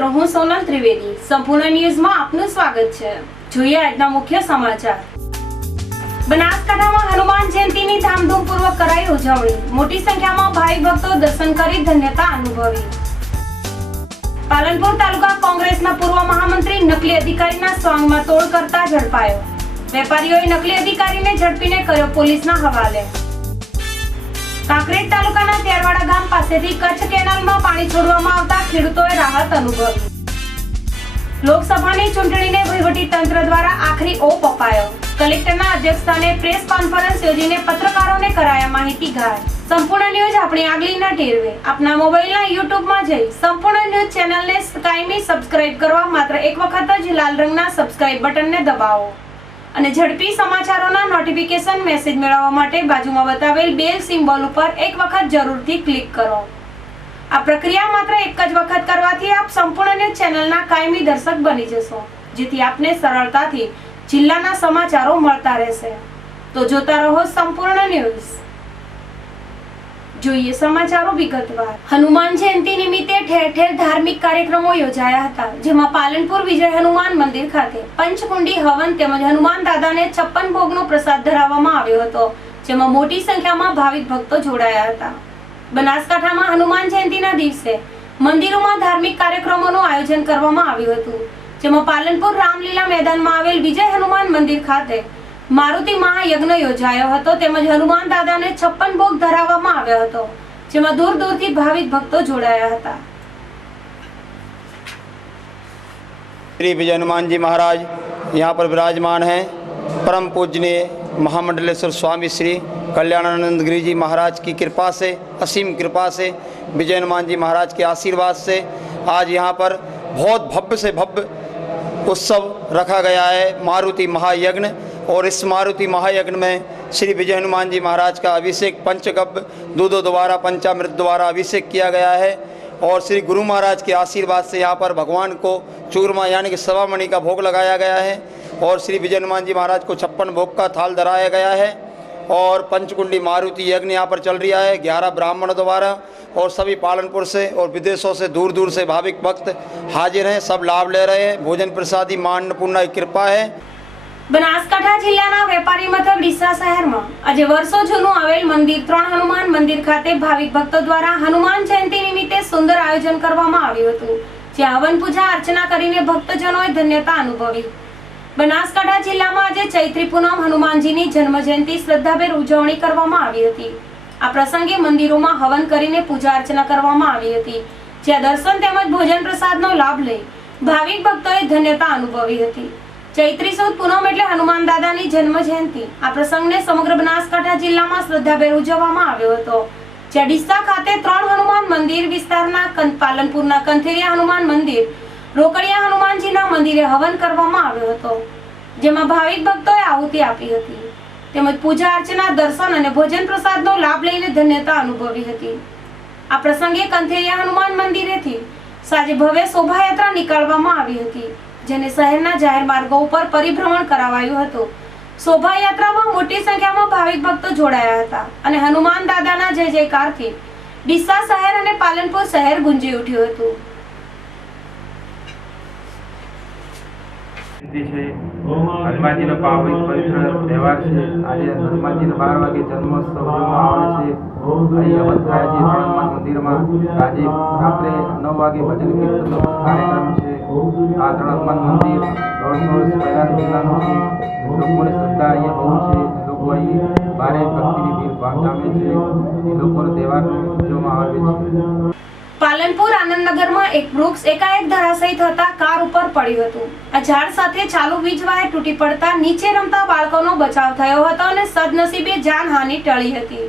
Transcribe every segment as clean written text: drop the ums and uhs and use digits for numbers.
મિત્રો, હું સોનલ ત્રિવેદી સંપૂર્ણ ન્યૂઝમાં આપનું સ્વાગત છે। જોઈએ આજના મુખ્ય સમાચાર। બનાસકાંઠામાં હનુમાન જયંતીની ધામધૂમપૂર્વક કરાઈ ઉજવણી। મોટી સંખ્યામાં ભાઈ ભક્તો દર્શન કરી ધન્યતા અનુભવી। પાલનપુર તાલુકા કોંગ્રેસના પૂર્વ મહામંત્રી નકલી અધિકારીના સ્વાંગમાં તોડ કરતા ઝડપાયો। વેપારીઓએ નકલી અધિકારીને ઝડપીને કર્યો પોલીસના હવાલે। કાંકરેજ તાલુકાના તેરવાડા ગામ પાસેથી કચ્છ કેનાલમાં પાણી છોડવામાં આવતા ખેડૂતોએ રાહત અનુભવી। લોકસભાની ચૂંટણીને વહીવટી તંત્ર દ્વારા આખરી ઓપ અપાયો। કલેક્ટરના અધ્યક્ષસ્થાને પ્રેસ કોન્ફરન્સ યોજીને પત્રકારોને કરાયા માહિતીગાર। સંપૂર્ણ ન્યૂઝ આપણી આગળના ટેરવે આપના મોબાઈલના યુટ્યુબમાં જઈ સંપૂર્ણ ન્યૂઝ ચેનલને કાયમી સબસ્ક્રાઇબ કરવા માત્ર એક વખત જ લાલ રંગના સબસ્ક્રાઇબ બટનને દબાવો અને ઝડપી સમાચારોના નોટિફિકેશન મેસેજ મેળવવા માટે બાજુમાં બતાવેલ બેલ સિમ્બોલ ઉપર એક વખત જરૂરથી ક્લિક કરો। આ પ્રક્રિયા માત્ર એક જ વખત કરવાથી આપ સંપૂર્ણ ન્યૂઝ ચેનલના કાયમી દર્શક બની જશો, જેથી આપને સરળતાથી જિલ્લાના સમાચારો મળતા રહેશે। તો જોતા રહો સંપૂર્ણ ન્યૂઝ। જોઈએ સમાચારો વિગતવાર। હનુમાન જયંતિ નિમિત્તે ઠેર ઠેર ધાર્મિક કાર્યક્રમો યોજાયા હતા, જેમાં પાલનપુર વિજય હનુમાન મંદિર ખાતે પંચકુંડી હવન તેમજ હનુમાન દાદાને 56 ભોગનો પ્રસાદ ધરાવવામાં આવ્યો હતો, જેમાં મોટી સંખ્યામાં ભાવિક ભક્તો જોડાયા હતા। બનાસકાંઠામાં હનુમાન જયંતિના દિવસે મંદિરોમાં ધાર્મિક કાર્યક્રમોનું આયોજન કરવામાં આવ્યું હતું, જેમાં પાલનપુર રામલીલા મેદાનમાં આવેલ વિજય હનુમાન મંદિર ખાતે મારુતિ મહાયજ્ઞ યોજાયો હતો તેમજ હનુમાન દાદાને 56 ભોગ ધરાવવામાં આવ્યો હતો, જેમાં દૂર દૂરથી ભાવિક ભક્તો જોડાયા હતા। श्री विजय हनुमान जी महाराज यहाँ पर विराजमान हैं। परम पूजनीय महामंडलेश्वर स्वामी श्री कल्याणानंद गिरी जी महाराज की कृपा से, असीम कृपा से, विजय हनुमान जी महाराज के आशीर्वाद से आज यहाँ पर बहुत भव्य से भव्य उत्सव रखा गया है, मारुति महायज्ञ। और इस मारुति महायज्ञ में श्री विजय हनुमान जी महाराज का अभिषेक पंचगव्य दूधों द्वारा, पंचामृत द्वारा अभिषेक किया गया है। और श्री गुरु महाराज के आशीर्वाद से यहाँ पर भगवान को चूरमा यानी कि सवा मणि का भोग लगाया गया है और श्री विजय हनुमान जी महाराज को 56 भोग का थाल धराया गया है। और पंचकुंडी मारुति यज्ञ यहाँ पर चल रहा है 11 ब्राह्मणों द्वारा, और सभी पालनपुर से और विदेशों से दूर दूर से भाविक भक्त हाजिर हैं, सब लाभ ले रहे हैं। भोजन प्रसादी मां अन्नपूर्णा की कृपा है। બનાસકાંઠા જિલ્લાના વેપારી મથક ડીસા શહેરમાં આજે વર્ષો જૂનું આવેલ મંદિર 3 હનુમાન મંદિર ખાતે ભાવિક ભક્તો દ્વારા હનુમાન જયંતિ નિમિત્તે સુંદર આયોજન કરવામાં આવ્યું હતું, જ્યાં હવન પૂજા અર્ચના કરીને ભક્તજનોએ ધન્યતા અનુભવી। બનાસકાંઠા જિલ્લામાં આજે ચૈત્રી પૂનમ હનુમાનજીની જન્મ જયંતિ શ્રદ્ધાભેર ઉજવણી કરવામાં આવી હતી। આ પ્રસંગે મંદિરોમાં હવન કરીને પૂજા અર્ચના કરવામાં આવી હતી, જ્યાં દર્શન તેમજ ભોજન પ્રસાદનો લાભ લઈ ભાવિક ભક્તોએ ધન્યતા અનુભવી હતી। ચૈત્રી સુદ પૂનમ એટલે હનુમાન દાદાની જન્મ જયંતિ। આ પ્રસંગને સમગ્ર બનાસકાંઠા જિલ્લામાં શ્રદ્ધાભેર ઉજવવામાં આવ્યો હતો, જ્યાં ડીસા ખાતે 3 હનુમાન મંદિર વિસ્તારના પાલનપુરના કંથેરિયા હનુમાન મંદિર, રોકડિયા હનુમાનજીના મંદિરે હવન કરવામાં આવ્યો હતો, જેમાં ભાવિક ભક્તોએ આહુતિ આપી હતી તેમજ પૂજા અર્ચના, દર્શન અને ભોજન પ્રસાદનો લાભ લઈને ધન્યતા અનુભવી હતી। આ પ્રસંગે કંથેરિયા હનુમાન મંદિરેથી સાંજે ભવ્ય શોભાયાત્રા નીકાળવામાં આવી હતી, જેને શહેરના જાહેર માર્ગો ઉપર પરિભ્રમણ કરાવાયું હતું। શોભાયાત્રામાં મોટી સંખ્યામાં ભાવિક ભક્તો જોડાયા હતા અને હનુમાન દાદાના જય જયકારથી ડીસા શહેર અને પાલનપુર શહેર ગુંજી ઉઠ્યું હતું। હનુમાનજીનો પાવન પવિત્ર તહેવાર છે। આજે હનુમાનજીનો 12 વાગે જન્મોત્સવ ઉજવવામાં આવે છે। અહીં હવન થાય છે હનુમાન મંદિરમાં। આજે રાત્રે 9 વાગે ભજન કીર્તનનો કાર્યક્રમ છે। આ હનુમાન મંદિર 150 વર્ષ પહેલાનું જિલ્લાનું છે। લોકોની શ્રદ્ધા અહીંયા બહુ છે। લોકો અહીં ભારે ભક્તિની ભીડ પામે છે। એ લોકોનો તહેવાર ઉજવવામાં આવે છે। પાલનપુર આનંદનગરમાં એક વૃક્ષ એકાએક ધરાશયી થતા કાર ઉપર પડ્યું હતું। આ ઝાડ સાથે ચાલુ વીજ વાયર તૂટી પડતા નીચે રમતા બાળકોનો બચાવ થયો હતો અને સદનસીબે જાનહાનિ ટળી હતી।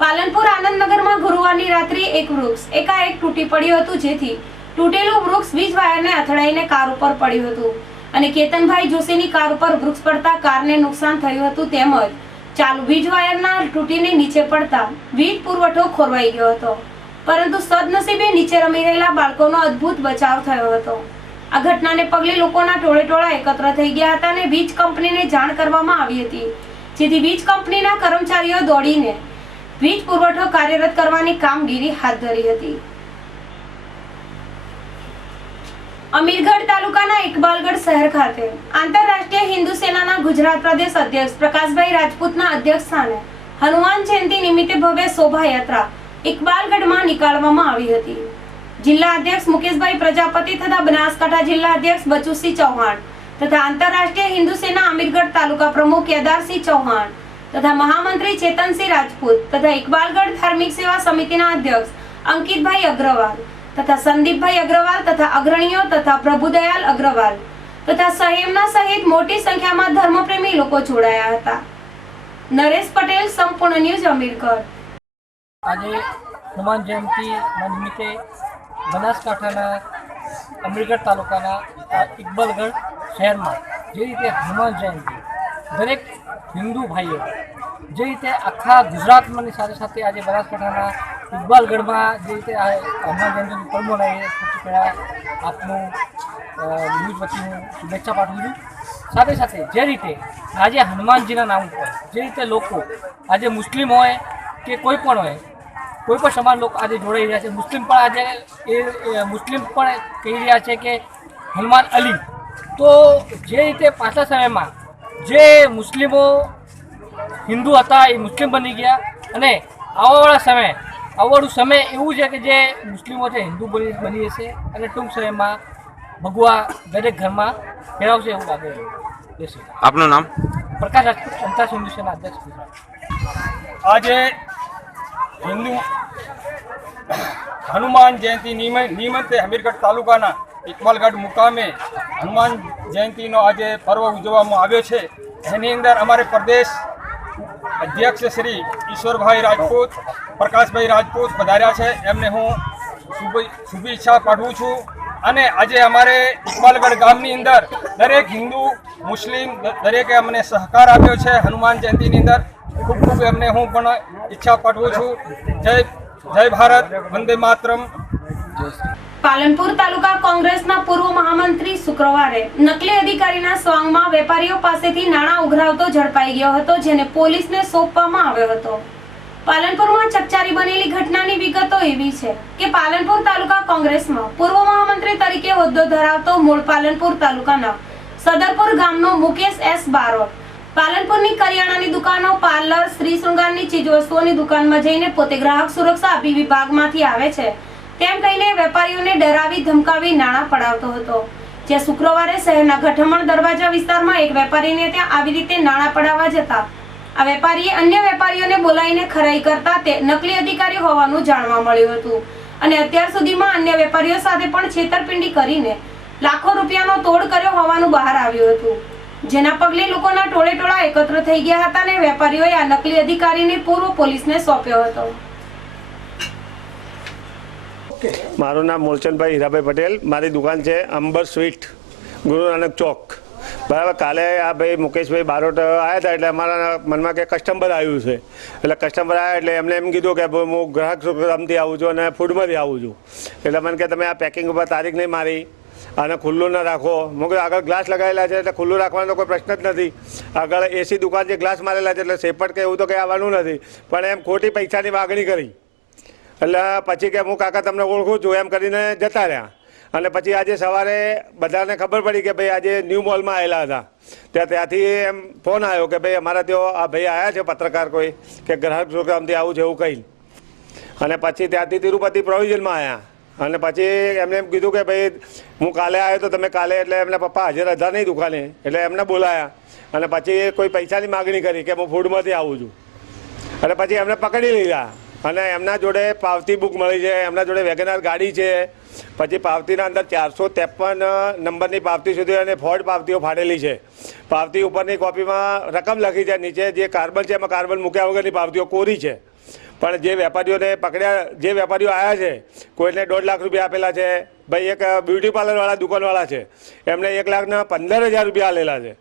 પાલનપુર આનંદનગરમાં ગુરુવારની રાત્રે એક વૃક્ષ એકાએક તૂટી પડ્યું હતું, જેથી તૂટેલું વૃક્ષ વીજ વાયરને અથડાઈને કાર ઉપર પડ્યું હતું અને કેતનભાઈ જોશીની કાર ઉપર વૃક્ષ પડતા કારને નુકસાન થયું હતું, તેમજ ચાલુ વીજ વાયરના તૂટીને નીચે પડતા વીજ પુરવઠો ખોરવાઈ ગયો હતો, પરંતુ સદનસીબે નીચે રમી રહેલા બાળકોનો અદ્ભુત બચાવ થયો હતો। આ ઘટનાને પગલે લોકોના ટોળેટોળા એકત્ર થઈ ગયા હતા અને વીજ કંપનીને જાણ કરવામાં આવી હતી, જેથી વીજ કંપનીના કર્મચારીઓ દોડીને વીજ પુરવઠો કાર્યરત કરવાની કામગીરી હાથ ધરી હતી। અમીરગઢ તાલુકાના ઇકબાલગઢ શહેર ખાતે આંતરરાષ્ટ્રીય હિન્દુ સેનાના ગુજરાત પ્રદેશ અધ્યક્ષ પ્રકાશભાઈ રાજપૂતના અધ્યક્ષ સ્થાને હનુમાન જયંતિ નિમિત્તે ભવ્ય શોભાયાત્રા ઇકબાલગઢમાં નીકાળવામાં આવી હતી. જિલ્લા અધ્યક્ષ મુકેશભાઈ પ્રજાપતિ તથા બનાસકાંઠા જિલ્લા અધ્યક્ષ બચુસિંહ ચૌહાણ તથા આંતરરાષ્ટ્રીય હિન્દુ સેના અમીરગઢ તાલુકા પ્રમુખ કેદારસિંહ ચૌહાણ તથા મહામંત્રી ચેતનસિંહ રાજપૂત તથા ઇકબાલગઢ ધાર્મિક સેવા સમિતિના અધ્યક્ષ અંકિતભાઈ અગ્રવાલ તથા સંદીપભાઈ અગ્રવાલ તથા અગ્રણીઓ તથા પ્રભુદયાલ અગ્રવાલ તથા સહેમના સહિત મોટી સંખ્યામાં ધર્મપ્રેમી લોકો જોડાયા હતા. નરેશ પટેલ, સંપૂર્ણ ન્યૂઝ, અમીરગઢ. આજે હનુમાન જયંતિ નિમિત્તે બનાસકાંઠાના અમીરગઢ તાલુકાના ઇકબાલગઢ શહેરમાં જે રીતે હનુમાન જયંતિ દરેક હિન્દુ ભાઈઓ જે રીતે આખા ગુજરાતમાંની સાથે સાથે આજે બનાસકાંઠાના ઇકબાલગઢમાં જે રીતે આ હનુમાન જયંતિનું પર્વ મનાવીએ સૌથી પહેલાં આપનું ન્યૂઝ વતીનું શુભેચ્છા પાઠવું છું. સાથે સાથે જે રીતે આજે હનુમાનજીના નામ ઉપર જે રીતે લોકો આજે મુસ્લિમ હોય કે કોઈ પણ હોય, કોઈ પણ સમાજ લોકો આજે જોડાઈ રહ્યા છે. મુસ્લિમ પણ આજે મુસ્લિમ પણ કહી રહ્યા છે કે હનુમાન અલી. તો જે રીતે પાછલા સમયમાં જે મુસ્લિમો હિન્દુ હતા એ મુસ્લિમ બની ગયા અને આવવાવાળું સમય એવું છે કે જે મુસ્લિમો છે હિન્દુ બની જશે અને ટૂંક સમયમાં ભગવા દરેક ઘરમાં ફેરવશે એવું લાગે છે. આપનું નામ? પ્રકાશ રાજપૂત, સંતાસ હિન્દુ સેના અધ્યક્ષ ગુજરાત. આજે હિન્દુ હનુમાન જયંતિ નિમિત્તે અમીરગઢ તાલુકાના ઇકબાલગઢ મુકામે હનુમાન જયંતિનો આજે પર્વ ઉજવવામાં આવ્યો છે. એની અંદર અમારે પ્રદેશ અધ્યક્ષ શ્રી ઈશ્વરભાઈ રાજપૂત, પ્રકાશભાઈ રાજપૂત પધાર્યા છે. એમને હું શુભેચ્છા પાઠવું છું. અને આજે અમારે ઇકબાલગઢ ગામની અંદર દરેક હિન્દુ મુસ્લિમ દરેકે અમને સહકાર આપ્યો છે હનુમાન જયંતિની અંદર. ખૂબ ખૂબ એમને હું પણ ઈચ્છા પાઠવું છું. જય ભારત, વંદે માતરમ. પાલનપુર તાલુકા કોંગ્રેસના પૂર્વ મહામંત્રી શુક્રવારે નકલી અધિકારીના સ્વાંગમાં વેપારીઓ પાસેથી નાણાં ઉઘરાવતો ઝડપાઈ ગયો હતો, જેને પોલીસને સોંપવામાં આવ્યો હતો. પાલનપુરમાં ચકચારી બનેલી ઘટનાની વિગતો એવી છે કે પાલનપુર તાલુકા કોંગ્રેસમાં પૂર્વ મહામંત્રી તરીકે હોદ્દો ધરાવતો મૂળ પાલનપુર તાલુકાના સદરપુર ગામનો મુકેશ એસ બારોટ પાલનપુરની કરિયાણાની દુકાનો, પાર્લર, શ્રી શૃંગારની ચીજવસ્તુઓની દુકાનમાં જઈને પોતે ગ્રાહક સુરક્ષા આપી વિભાગમાંથી આવે છે તેમ કહીને વેપારીઓને ડરાવી ધમકાવી નાણાં પડાવતો હતો. જે શુક્રવારે શહેરના ગઠમણ દરવાજા વિસ્તારમાં એક વેપારીને ત્યાં આવી રીતે નાણાં પડાવવા જતા આ વેપારીએ અન્ય વેપારીઓને બોલાવીને ખરાઈ કરતા તે નકલી અધિકારી હોવાનું જાણવા મળ્યું હતું અને અત્યાર સુધીમાં અન્ય વેપારીઓ સાથે પણ છેતરપિંડી કરીને લાખો રૂપિયાનો તોડ કર્યો હોવાનું બહાર આવ્યું હતું. જેના પગલે લોકોના ટોળેટોળા એકત્ર થઈ ગયા હતા અને વેપારીઓએ આ નકલી અધિકારીને પૂર્વ પોલીસને સોંપ્યો હતો. મારું નામ મૂલચંદભાઈ હીરાભાઈ પટેલ. મારી દુકાન છે અંબર સ્વીટ, ગુરુ નાનક ચોક. બરાબર. કાલે આ ભાઈ મુકેશભાઈ બારોટ આવ્યા હતા એટલે અમારા મનમાં કે કસ્ટમર આવ્યું છે. એટલે કસ્ટમર આવ્યા એટલે એમને એમ કીધું કે હું ગ્રાહક સુરક્ષામાંથી આવું છું અને ફૂડમાંથી આવું છું. એટલે મને કે તમે આ પેકિંગ ઉપર તારીખ નહીં મારી અને ખુલ્લું ન રાખો. હું કહ્યું આગળ ગ્લાસ લગાવેલા છે એટલે ખુલ્લું રાખવાનો કોઈ પ્રશ્ન જ નથી. આગળ એસી દુકાન જે ગ્લાસ મારેલા છે એટલે સેપટ કે એવું તો કંઈ આવવાનું નથી. પણ એમ ખોટી પૈસાની માગણી કરી એટલે પછી કે હું કાકા તમને ઓળખું છું એમ કરીને જતા રહ્યા. અને પછી આજે સવારે બધાને ખબર પડી કે ભાઈ આજે ન્યૂ મોલમાં આવેલા હતા. ત્યાંથી એમ ફોન આવ્યો કે ભાઈ અમારા ત્યાં આ ભાઈ આવ્યા છે પત્રકાર કોઈ કે ગ્રાહક સુરક્ષામાંથી આવું છે એવું કહી. અને પછી ત્યાંથી તિરુપતિ પ્રોવિઝનમાં આવ્યા અને પછી એમને એમ કીધું કે ભાઈ હું કાલે આવ્યો તો તમે કાલે, એટલે એમના પપ્પા હાજર હતા નહીં દુકાને એટલે એમને બોલાયા અને પછી કોઈ પૈસાની માગણી કરી કે હું ફૂડમાંથી આવું છું. અને પછી એમને પકડી લીધા અને એમના જોડે પાવતી બુક મળી છે, એમના જોડે વેગનાર ગાડી છે. પછી પાવતીના અંદર 453 નંબરની પાવતી સુધી અને ફોર્ડ પાવતીઓ ફાડેલી છે. પાવતી ઉપરની કોપીમાં રકમ લખી છે, નીચે જે કાર્બન છે એમાં કાર્બન મૂક્યા વગરની પાવતીઓ કોરી છે. પણ જે વેપારીઓને પકડ્યા, જે વેપારીઓ આવ્યા છે કોઈને 1.5 લાખ રૂપિયા આપેલા છે. ભાઈ એક બ્યુટી પાર્લરવાળા દુકાનવાળા છે એમને 1,15,000 રૂપિયા આલેલા છે.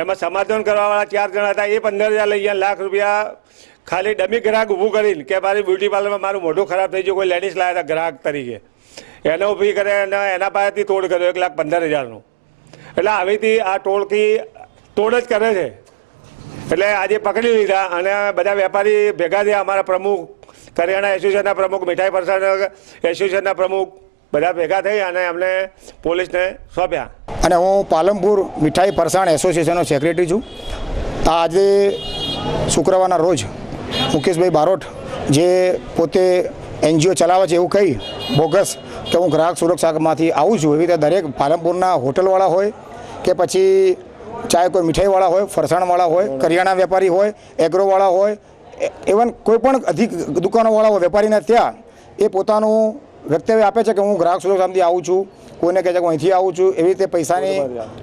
એમાં સમાધાન કરવાવાળા 4 જણા હતા, એ 15,000 લઈ ગયા. લાખ રૂપિયા ખાલી ડમી ગ્રાહક ઊભું કરીને કે મારી બ્યુટી પાર્લરમાં મારું મોઢું ખરાબ થઈ ગયું, કોઈ લેડીઝ લાવ્યા હતા ગ્રાહક તરીકે, એને ઊભી કરે અને એના પાસેથી તોડ કર્યો 1,15,000નું. એટલે આવીથી આ ટોળકી તોડ જ કરે છે. એટલે આજે પકડી લીધા અને બધા વેપારી ભેગા થયા. અમારા પ્રમુખ, કરિયાણા એસોસિએશનના પ્રમુખ, મીઠાઈ ફરસાણ એસોસિએશનના પ્રમુખ બધા ભેગા થઈ અને અમને પોલીસને સોંપ્યા. અને હું પાલનપુર મીઠાઈ ફરસાણ એસોસિએશનનો સેક્રેટરી છું. આજે શુક્રવારના રોજ મુકેશભાઈ બારોટ જે પોતે NGO ચલાવે છે એવું કહી બોગસ કે હું ગ્રાહક સુરક્ષામાંથી આવું છું, એવી રીતે દરેક પાલનપુરના હોટલવાળા હોય કે પછી ચાહે કોઈ મીઠાઈવાળા હોય, ફરસાણવાળા હોય, કરિયાણા વેપારી હોય, એગ્રોવાળા હોય, ઇવન કોઈ પણ અધિક દુકાનોવાળા હોય વેપારીને ત્યાં એ પોતાનું વક્તવ્ય આપે છે કે હું ગ્રાહક સુરક્ષામાંથી આવું છું, કોઈને કહે છે કે હું અહીંથી આવું છું, એવી રીતે પૈસાની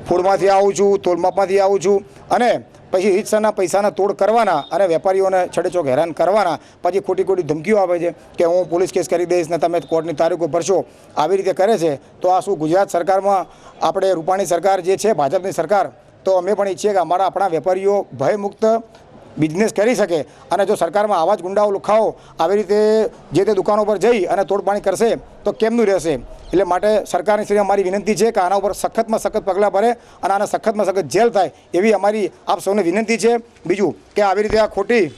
ફૂડમાંથી આવું છું, તોલમાપમાંથી આવું છું, અને પછી રીતસરના પૈસાના તોડ કરવાના અને વેપારીઓને છડેચોક હેરાન કરવાના, પછી ખોટી ખોટી ધમકીઓ આપે છે કે હું પોલીસ કેસ કરી દઈશ ને તમે કોર્ટની તારીખો ભરશો, આવી રીતે કરે છે. તો આ શું ગુજરાત સરકારમાં આપણે રૂપાણી સરકાર જે છે ભાજપની સરકાર, તો અમે પણ ઈચ્છીએ કે આપણા વેપારીઓ ભયમુક્ત બિઝનેસ કરી શકે. અને જો સરકારમાં આવા જ ગુંડાઓ લુખાઓ આવી રીતે જે તે દુકાનો પર જઈ અને તોડપાણી કરશે તો કેમનું રહેશે? એટલે માટે સરકારની શ્રી અમારી વિનંતી છે કે આના ઉપર સખતમાં સખત પગલાં ભરે અને આના સખતમાં સખત જેલ થાય એવી અમારી આપ સૌને વિનંતી છે. બીજું કે આવી રીતે આ ખોટી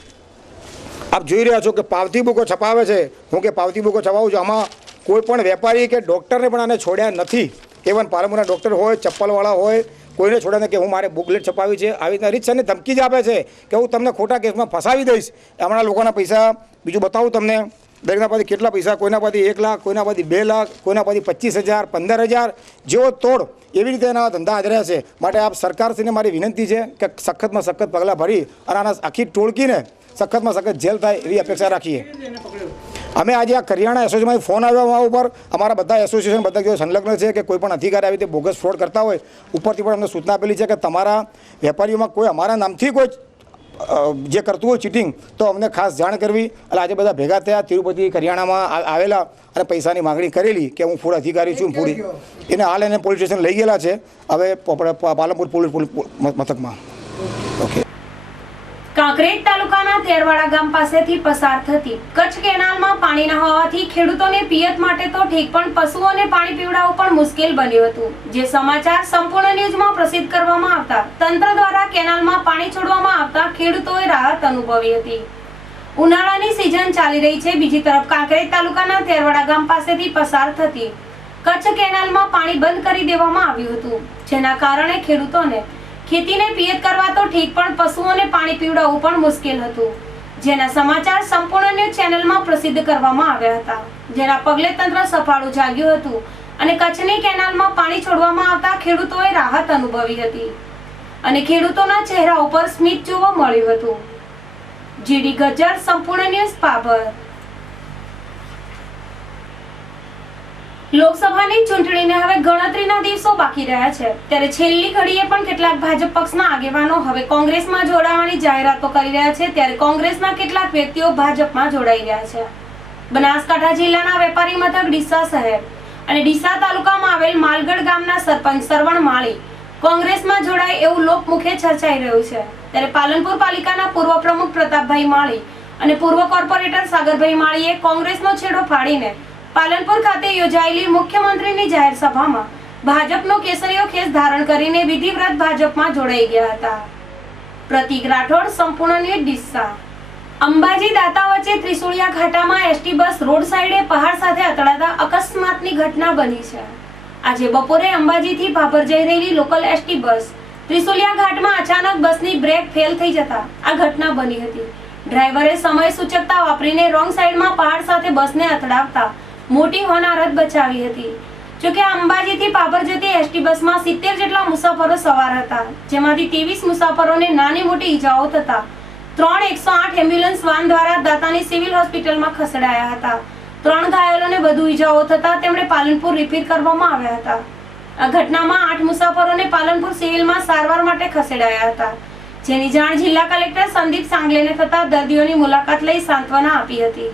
આપ જોઈ રહ્યા છો કે પાવતી બુકો છપાવે છે, હું કે પાવતી બુકો છપાવું છું, આમાં કોઈ પણ વેપારી કે ડૉક્ટરને પણ આને છોડ્યા નથી. ઇવન પાલનપુરના ડૉક્ટર હોય, ચપ્પલવાળા હોય, કોઈને છોડે કે હું મારે બુકલેટ છપાવી છે, આવી રીતના રીતસરની ધમકી જ આપે છે કે હું તમને ખોટા કેસમાં ફસાવી દઈશ. હમણાં લોકોના પૈસા બીજું બતાવું તમને, દરેકના પાસેથી કેટલા પૈસા, કોઈના પાસેથી 1 લાખ, કોઈના પાસેથી 2 લાખ, કોઈના પાસેથી 25,000, 15,000 જેવો તોડ, એવી રીતે એના ધંધા આચર્યા છે. માટે આપ સરકારશ્રીને મારી વિનંતી છે કે સખતમાં સખત પગલાં ભરી અને આના આખી ટોળકીને સખતમાં સખત જેલ થાય એવી અપેક્ષા રાખીએ. અમે આજે આ કરિયાણા એસોસિએશનમાંથી ફોન આવ્યો ઉપર, અમારા બધા એસોસિએશન બધા જો સંલગ્ન છે કે કોઈ પણ અધિકારી આવી રીતે બોગસ ફ્રોડ કરતા હોય, ઉપરથી પણ અમને સૂચના આપેલી છે કે તમારા વેપારીઓમાં કોઈ અમારા નામથી કોઈ જે કરતું હોય ચીટિંગ તો અમને ખાસ જાણ કરવી. એટલે આજે બધા ભેગા થયા, તિરુપતિ કરિયાણામાં આવેલા અને પૈસાની માગણી કરેલી કે હું ફૂડ અધિકારી છું, ફૂડ એને હાલ એને પોલીસ સ્ટેશન લઈ ગયેલા છે હવે પાલનપુર પોલીસ મથકમાં. ઓકે. કાંકરેજ તાલુકાના તેરવાડા ગામ પાસેથી પસાર થતી કચ્છ કેનાલમાં પાણી ન હોવાથી ખેડૂતોને પિયત માટે તો ઠીક પણ પશુઓને પાણી પીવડાવવું પણ મુશ્કેલ બન્યું હતું. જે સમાચાર સંપૂર્ણ ન્યૂઝમાં પ્રસિદ્ધ કરવામાં આવતા તંત્ર દ્વારા કેનાલમાં પાણી છોડવામાં આવતા ખેડૂતોએ રાહત અનુભવી હતી. ઉનાળાની સિઝન ચાલી રહી છે. બીજી તરફ કાંકરેજ તાલુકાના તેરવાડા ગામ પાસેથી પસાર થતી કચ્છ કેનાલમાં પાણી બંધ કરી દેવામાં આવ્યું હતું, જેના કારણે ખેડૂતોને ખેતીને પિયત કરવા તો ઠીક પણ પશુઓને પાણી પીવડાવવું પણ મુશ્કેલ હતું. જેના સમાચાર સંપૂર્ણ ન્યૂઝ ચેનલમાં પ્રસિદ્ધ કરવામાં આવ્યા હતા, જેના પગલે તંત્ર સફાળું જાગ્યું હતું અને કચ્છની કેનાલમાં પાણી છોડવામાં આવતા ખેડૂતોએ રાહત અનુભવી હતી અને ખેડૂતોના ચહેરા ઉપર સ્મિત જોવા મળ્યું હતું. જીડી ગજ્જર, સંપૂર્ણ ન્યૂઝ, પાભર. લોકસભાની ચૂંટણીને હવે ગણતરીના દિવસો બાકી રહ્યા છે, ત્યારે છેલ્લી ઘડીએ પણ કેટલાક ભાજપ પક્ષના આગેવાનો હવે કોંગ્રેસમાં જોડાવાની જાહેરાતો કરી રહ્યા છે. ત્યારે કોંગ્રેસના કેટલાક વ્યક્તિઓ ભાજપમાં જોડાઈ રહ્યા છે. બનાસકાંઠા જિલ્લાના વેપારી મથક ડીસા શહેર અને ડીસા તાલુકામાં આવેલ માલગઢ ગામના સરપંચ સરવણ માળી કોંગ્રેસમાં જોડાય એવું લોકમુખે ચર્ચાઈ રહ્યું છે. ત્યારે પાલનપુર પાલિકાના પૂર્વ પ્રમુખ પ્રતાપભાઈ માળી અને પૂર્વ કોર્પોરેટર સાગરભાઈ માળીએ કોંગ્રેસનો છેડો ફાડીને પાલનપુર ખાતે યોજાયેલી મુખ્યમંત્રીની જાહેર સભામાં ભાજપનો કેસરીયો ખેસ ધારણ કરીને વિધિવત ભાજપમાં જોડાઈ ગયા હતા. પ્રતિક રાઠોડ, સંપૂર્ણ ન્યૂઝ, ડીસા. અંબાજી દાતા વચ્ચે ત્રિશુળિયા ઘાટામાં એસટી બસ રોડ સાઈડે પહાડ સાથે અથડાતા અકસ્માતની ઘટના બની છે. આજે બપોરે અંબાજીથી ભાભર જઈ રહેલી લોકલ એસટી બસ ત્રિશુળિયા ઘાટમાં અચાનક બસની બ્રેક ફેલ થઈ જતા આ ઘટના બની હતી. ડ્રાઈવરે સમય સૂચકતા વાપરીને રોંગ સાઈડમાં પહાડ સાથે બસને અથડાવતા મોટી હોનારત બચાવી હતી. જોકે અંબાજીથી પાભર જતી એસટી બસમાં 70 જેટલા મુસાફરો સવાર હતા, જેમાંથી 23 મુસાફરોને નાની મોટી ઈજાઓ થતા 3 108 એમ્બ્યુલન્સ વાન દ્વારા દાતાની સિવિલ હોસ્પિટલમાં ખસેડાયા હતા. 3 ઘાયલોને વધુ ઈજાઓ થતા તેમણે પાલનપુર રિફર કરવામાં આવ્યા હતા. આ ઘટનામાં 8 મુસાફરોને પાલનપુર સિવિલમાં સારવાર માટે ખસેડાયા હતા, જેની જાણ જિલ્લા કલેક્ટર સંદીપ સાંગલેને થતા દર્દીઓની મુલાકાત લઈ સાંત્વના આપી હતી.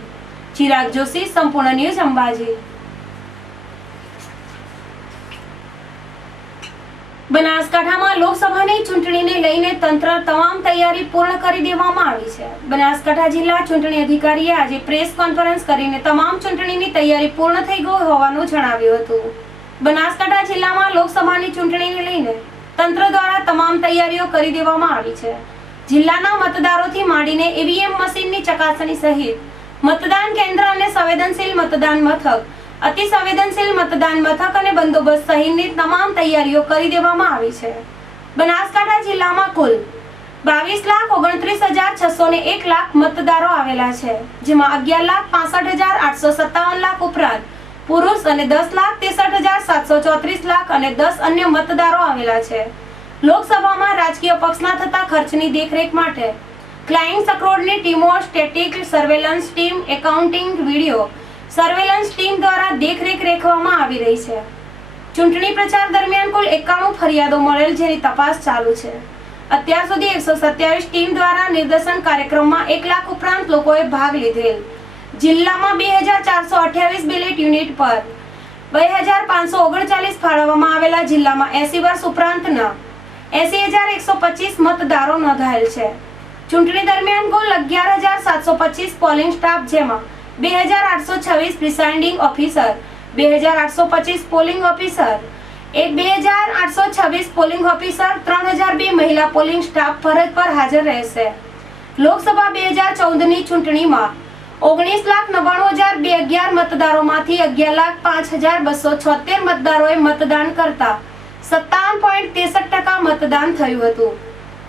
ચિરાગ જોશી, સંપૂર્ણ ન્યૂઝ, અંબાજી. બનાસકાંઠામાં લોકસભાની ચૂંટણીને લઈને તંત્ર તમામ તૈયારી પૂર્ણ કરી દેવામાં આવી છે. બનાસકાંઠા જિલ્લા ચૂંટણી અધિકારીએ આજે પ્રેસ કોન્ફરન્સ કરીને તમામ ચૂંટણીની તૈયારી પૂર્ણ થઈ ગઈ હોવાનું જણાવ્યું હતું. બનાસકાંઠા જિલ્લામાં લોકસભાની ચૂંટણીને લઈને તંત્ર દ્વારા તમામ તૈયારીઓ કરી દેવામાં આવી છે. જિલ્લાના મતદારોથી માંડીને ઈવીએમ મશીનની ચકાસણી સહિત મતદાન કેન્દ્ર અને સંવેદનશીલ મતદાન મથક અતિ સંવેદનશીલ મતદાન મથક અને બંદોબસ્ત સહિતની તમામ તૈયારીઓ કરી દેવામાં આવી છે. બનાસકાંઠા જિલ્લામાં કુલ 22,29,601 મતદારો આવેલા છે, જેમાં 11,65,857 ઉપરાંત પુરુષ અને 10,63,734 અને 10 અન્ય મતદારો આવેલા છે. લોકસભામાં રાજકીય પક્ષના થતા ખર્ચની દેખરેખ માટે ફ્લાઇંગ સ્ક્વોડની ટીમો, static surveillance team, accounting, video surveillance team દ્વારા દેખરેખ રાખવામાં આવી રહી છે. ચૂંટણી પ્રચાર દરમિયાન કુલ 91 ફરિયાદો મળેલ, જેની તપાસ ચાલુ છે. અત્યાર સુધી 127 ટીમ દ્વારા નિદર્શન કાર્યક્રમમાં 1 લાખ ઉપરાંત લોકોએ ભાગ લીધેલ. જિલ્લામાં 2,428 બેલેટ યુનિટ પર 2,539 ફાળવવામાં આવેલા. જિલ્લામાં 80 વર્ષ ઉપરાંતના 80,125 મતદારો નોંધાયેલ છે. ચૂંટણી દરમિયાન કુલ 11,725 પોલિંગ સ્ટાફ, જેમાં 2,826 presiding officer, 2,825 polling officer, 2,826 polling officer, 3,002 મહિલા પોલિંગ સ્ટાફ ફરજ પર હાજર રહેશે. લોકસભા 2014ની ચૂંટણીમાં 19,99,211 મતદારોમાંથી 11,05,276 મતદારોએ મતદાન કરતા 57.63% મતદાન થયું હતું.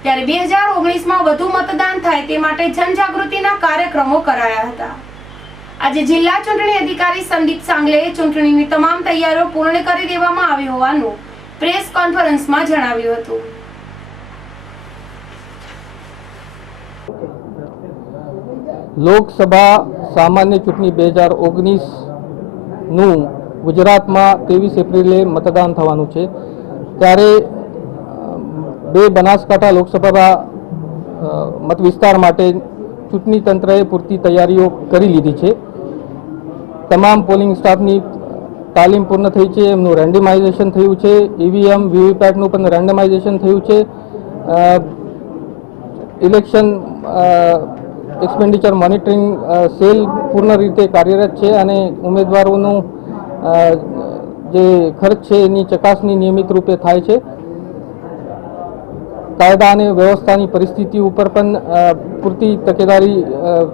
ત્યારે 2019માં વધુ મતદાન થાય તે માટે જનજાગૃતિના કાર્યક્રમો કરાયા હતા. આજે જિલ્લા ચૂંટણી અધિકારી સંદીપ સાંગલેએ ચૂંટણીની તમામ તૈયારીઓ પૂર્ણ કરી દેવામાં આવી હોવાનું પ્રેસ કોન્ફરન્સમાં જણાવ્યું હતું. લોકસભા સામાન્ય ચૂંટણી 2019નું ગુજરાતમાં 23 એપ્રિલે મતદાન થવાનું છે. ત્યારે બે બનાસકાંઠા લોકસભા મત વિસ્તાર માટે ચૂંટણી તંત્રએ પૂરતી તૈયારીઓ કરી લીધી છે. તમામ પોલિંગ સ્ટાફની તાલીમ પૂર્ણ થઈ છે, એમનું રેન્ડમાઇઝેશન થયું છે, ઈવીએમ વીવીપેટનું પણ રેન્ડમાઇઝેશન થયું છે. ઇલેક્શન એક્સપેન્ડિચર મોનિટરિંગ સેલ પૂર્ણ રીતે કાર્યરત છે અને ઉમેદવારોનું જે ખર્ચ છે એની ચકાસણી નિયમિત રૂપે થાય છે. કાયદા અને વ્યવસ્થાની પરિસ્થિતિ ઉપર પણ પૂરતી તકેદારી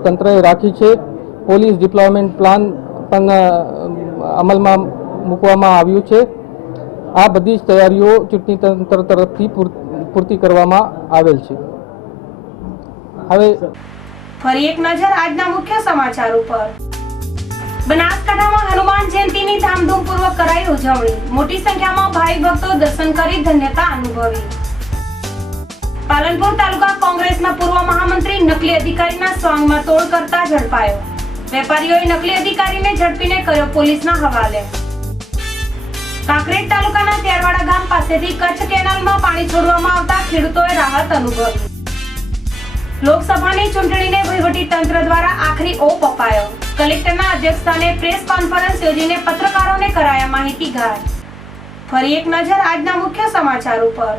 તંત્રએ રાખી છે. પોલીસ ડિપ્લોયમેન્ટ પ્લાન પણ અમલમાં મૂકવામાં આવ્યું છે. આ બધી જ તૈયારીઓ ચૂંટણી તંત્ર તરફથી પૂર્તિ કરવામાં આવેલ છે. હવે ફરી એક નજર આજના મુખ્ય સમાચાર ઉપર. બનાસકાંઠામાં હનુમાન જયંતીની ધામધૂમપૂર્વક કરાઈ ઉજવણી. મોટી સંખ્યામાં ભાવિ ભક્તો દર્શન કરી ધન્યતા અનુભવી. પાલનપુર તાલુકા કોંગ્રેસના પૂર્વ મહામંત્રી નકલી અધિકારીના સ્વાંગમાં તોડ કરતા ઝડપાયો. વેપારીઓએ નકલી અધિકારીને ઝડપીને કર્યો પોલીસના હવાલે. કાંકરેજ તાલુકાના ત્યારવાડા ગામ પાસેથી કચ્છ કેનાલમાં પાણી છોડવામાં આવતા ખેડૂતોએ રાહત અનુભવી. લોકસભાની ચૂંટણીને વહીવટી તંત્ર દ્વારા આખરી ઓપ અપાયો. કલેક્ટરના અધ્યક્ષસ્થાને પ્રેસ કોન્ફરન્સ યોજીને પત્રકારોને કરાયા માહિતીગાર. ફરી એક નજર આજના મુખ્ય સમાચાર ઉપર.